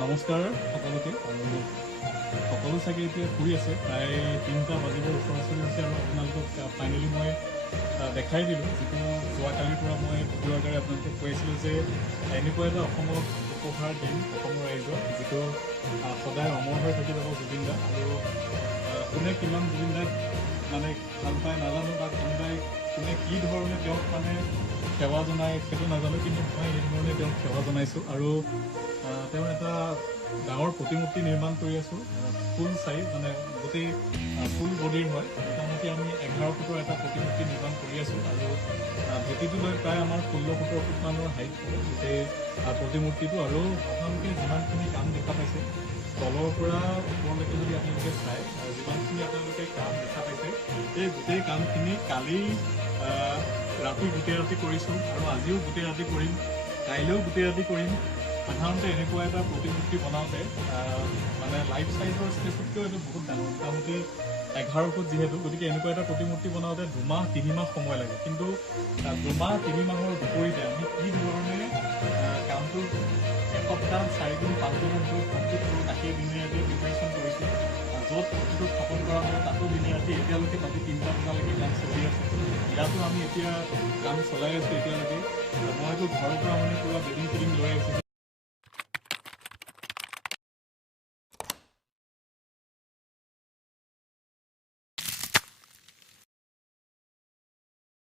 নমস্কাৰ সকলোকে আৰু সকলো চাগে এতিয়া ফুৰি আছে প্ৰায় 3টা বাজিবৰ ওচৰা-ওচৰি হৈছে আৰু আপোনালোকক ফাইনেলি মই দেখাই দিলোঁ যিটো যোৱাকালিৰ পৰা মই ভিডিঅ'ৰ আকাৰে আপোনালোকক কৈ আছিলোঁ যে এনেকুৱা এটা অসমক উপহাৰ দিম অসমৰ ৰাইজক যিটো সদায় অমৰ হৈ থাকি যাব জুবিন দা আৰু কোনে কিমান জুবিন দাক মানে ভাল পায় নাজানো বা কোনে কি ধৰণে তেওঁক মানে সেৱা জনায় সেইটো নাজানো কিন্তু মই এই ধৰণে তেওঁক সেৱা জনাইছোঁ আৰু তেওঁ এটা ডাঙৰ প্ৰতিমূৰ্তি নিৰ্মাণ কৰি আছোঁ ফুল চাইজ মানে গোটেই ফুল বডিৰ হয় মোটামুটি আমি 11 ফুটৰ এটা প্ৰতিমূৰ্তি নিৰ্মাণ কৰি আছোঁ আৰু ভেটিটো লৈ প্ৰায় আমাৰ 16-17 ফুট মানৰ হাইট গোটেই প্ৰতিমূৰ্তিটো আৰু আপোনালোকে যিমানখিনি কাম দেখা পাইছে তলৰ পৰা ওপৰলৈকে যদি আপোনালোকে চায় যিমানখিনি আপোনালোকে কাম দেখা পাইছে এই গোটেই কামখিনি কালি ৰাতি গোটেই ৰাতি কৰিছোঁ আৰু আজিও গোটেই ৰাতি কৰিম কাইলৈও গোটেই ৰাতি কৰিম সাধাৰণতে এনেকুৱা এটা প্ৰতিমূৰ্তি বনাওঁতে মানে লাইফ চাইজৰ স্পেচতকৈও এইটো বহুত ডাঙৰ মোটামুটি 11 ফুট যিহেতু গতিকে এনেকুৱা এটা প্ৰতিমূৰ্তি বনাওঁতে 2 মাহ 3 মাহ সময় লাগে কিন্তু 2 মাহ 3 মাহৰ বিপৰীতে আমি কি ধৰণে কামটো এসপ্তাহ 4 দিন 5 দিনৰ ভিতৰত কমপ্লিট কৰোঁ তাকেই দিনে ৰাতি প্ৰিপাৰেশ্যন কৰিছোঁ য'ত প্ৰতিটো স্থাপন কৰা হয় তাতো দিনে ৰাতি এতিয়ালৈকে বাকী 3টা বজালৈকে কাম চলি আছে ইয়াতো আমি এতিয়া কাম চলাই আছোঁ এতিয়ালৈকে মইতো ঘৰৰ পৰা মানে পুৰা বেডিং চেডিং লৈ আহিছোঁ